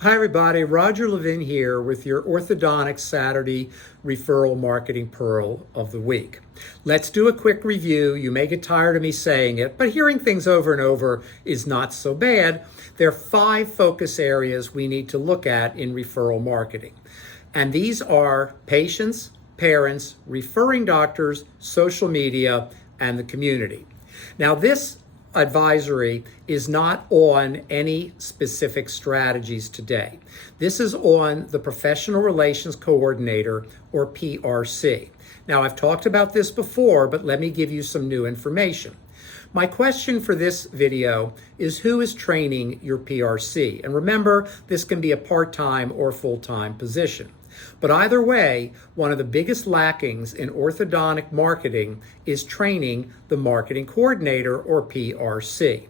Hi everybody, Roger Levin here with your Orthodontic Saturday Referral Marketing Pearl of the Week. Let's do a quick review. You may get tired of me saying it, but hearing things over and over is not so bad. There are 5 focus areas we need to look at in referral marketing. And these are patients, parents, referring doctors, social media, and the community. Now this advisory is not on any specific strategies today. This is on the Professional Relations Coordinator, or PRC. Now, I've talked about this before, but let me give you some new information. My question for this video is, who is training your PRC? And remember, this can be a part-time or full-time position. But either way, one of the biggest lackings in orthodontic marketing is training the marketing coordinator, or PRC.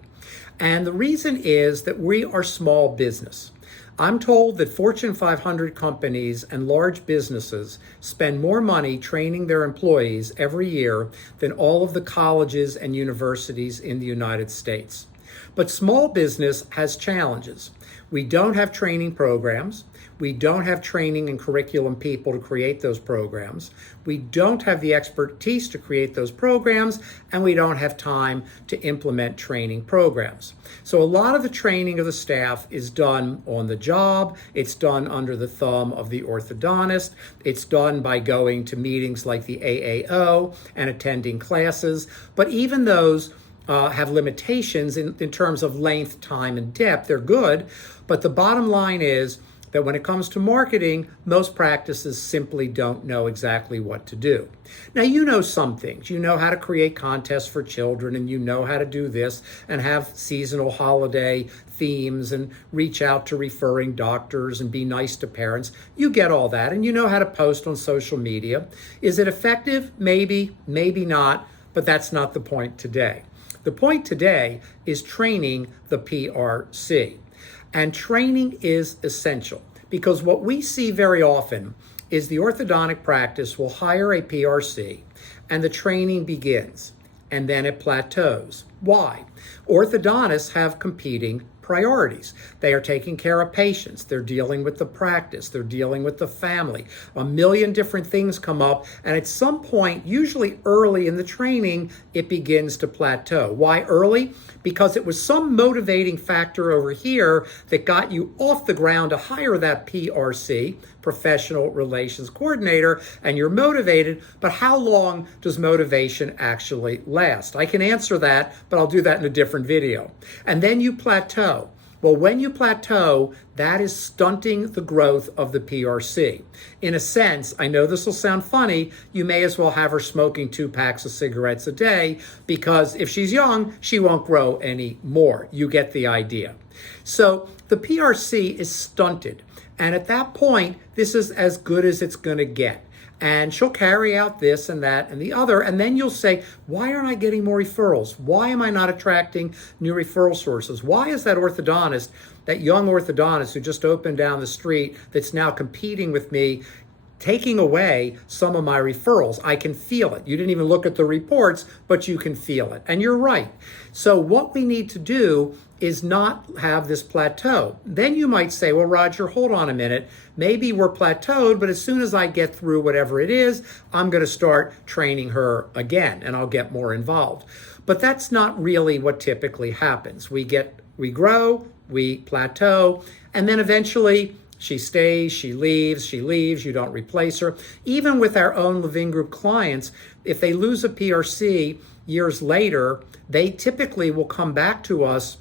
And the reason is that we are small business. I'm told that Fortune 500 companies and large businesses spend more money training their employees every year than all of the colleges and universities in the United States. But small business has challenges. We don't have training programs. We don't have training and curriculum people to create those programs. We don't have the expertise to create those programs, and we don't have time to implement training programs. So a lot of the training of the staff is done on the job. It's done under the thumb of the orthodontist. It's done by going to meetings like the AAO and attending classes. But even those have limitations in terms of length, time, and depth. They're good, but the bottom line is that when it comes to marketing, most practices simply don't know exactly what to do. Now, you know some things. You know how to create contests for children, and you know how to do this and have seasonal holiday themes and reach out to referring doctors and be nice to parents. You get all that, and you know how to post on social media. Is it effective? Maybe, maybe not, but that's not the point today. The point today is training the PRC. And training is essential, because what we see very often is the orthodontic practice will hire a PRC and the training begins and then it plateaus. Why? Orthodontists have competing priorities. They are taking care of patients. They're dealing with the practice. They're dealing with the family. A million different things come up, and at some point, usually early in the training, it begins to plateau. Why early? Because it was some motivating factor over here that got you off the ground to hire that PRC, Professional Relations Coordinator, and you're motivated, but how long does motivation actually last? I can answer that, but I'll do that in a different video. And then you plateau. Well, when you plateau, that is stunting the growth of the PRC. In a sense, I know this will sound funny, you may as well have her smoking 2 packs of cigarettes a day, because if she's young, she won't grow any more. You get the idea. So the PRC is stunted. And at that point, this is as good as it's going to get. And she'll carry out this and that and the other. And then you'll say, why aren't I getting more referrals? Why am I not attracting new referral sources? Why is that orthodontist, that young orthodontist who just opened down the street that's now competing with me, taking away some of my referrals? I can feel it. You didn't even look at the reports, but you can feel it. And you're right. So what we need to do is not have this plateau. Then you might say, well, Roger, hold on a minute. Maybe we're plateaued, but as soon as I get through whatever it is, I'm going to start training her again, and I'll get more involved. But that's not really what typically happens. We grow, we plateau, and then eventually she stays, she leaves, you don't replace her. Even with our own Levin Group clients, if they lose a PRC years later, they typically will come back to us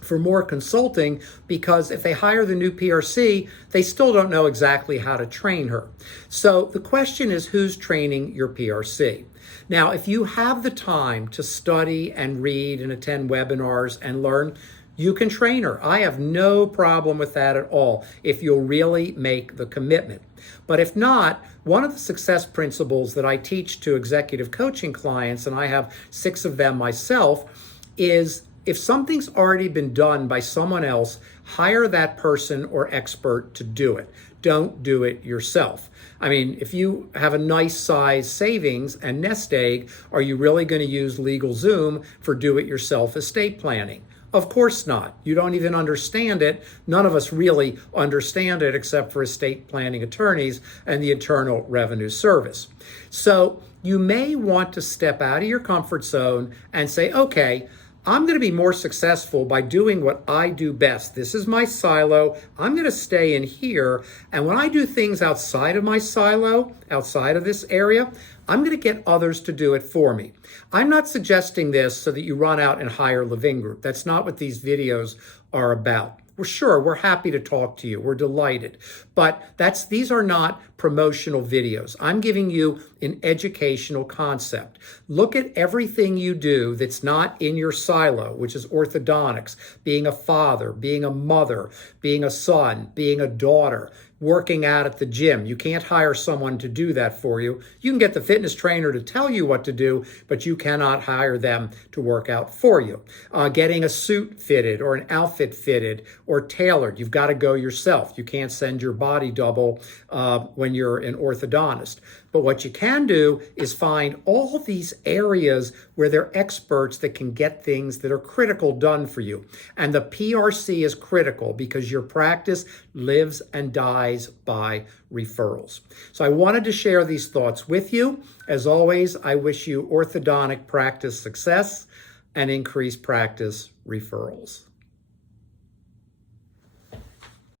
for more consulting, because if they hire the new PRC, they still don't know exactly how to train her. So the question is, who's training your PRC? Now, if you have the time to study and read and attend webinars and learn, you can train her. I have no problem with that at all if you'll really make the commitment. But if not, one of the success principles that I teach to executive coaching clients, and I have 6 of them myself, is if something's already been done by someone else, hire that person or expert to do it. Don't do it yourself. I mean, if you have a nice size savings and nest egg, are you really going to use LegalZoom for do-it-yourself estate planning? Of course not. You don't even understand it. None of us really understand it except for estate planning attorneys and the Internal Revenue Service. So you may want to step out of your comfort zone and say, okay, I'm going to be more successful by doing what I do best. This is my silo. I'm going to stay in here. And when I do things outside of my silo, outside of this area, I'm going to get others to do it for me. I'm not suggesting this so that you run out and hire Levin Group. That's not what these videos are about. We're happy to talk to you. We're delighted. But these are not promotional videos. I'm giving you an educational concept. Look at everything you do that's not in your silo, which is orthodontics, being a father, being a mother, being a son, being a daughter, working out at the gym. You can't hire someone to do that for you. You can get the fitness trainer to tell you what to do, but you cannot hire them to work out for you. Getting a suit fitted or an outfit fitted or tailored, you've got to go yourself. You can't send your body double when you're an orthodontist. But what you can do is find all these areas where they're experts that can get things that are critical done for you. And the PRC is critical because your practice lives and dies by referrals. So I wanted to share these thoughts with you. As always, I wish you orthodontic practice success and increased practice referrals.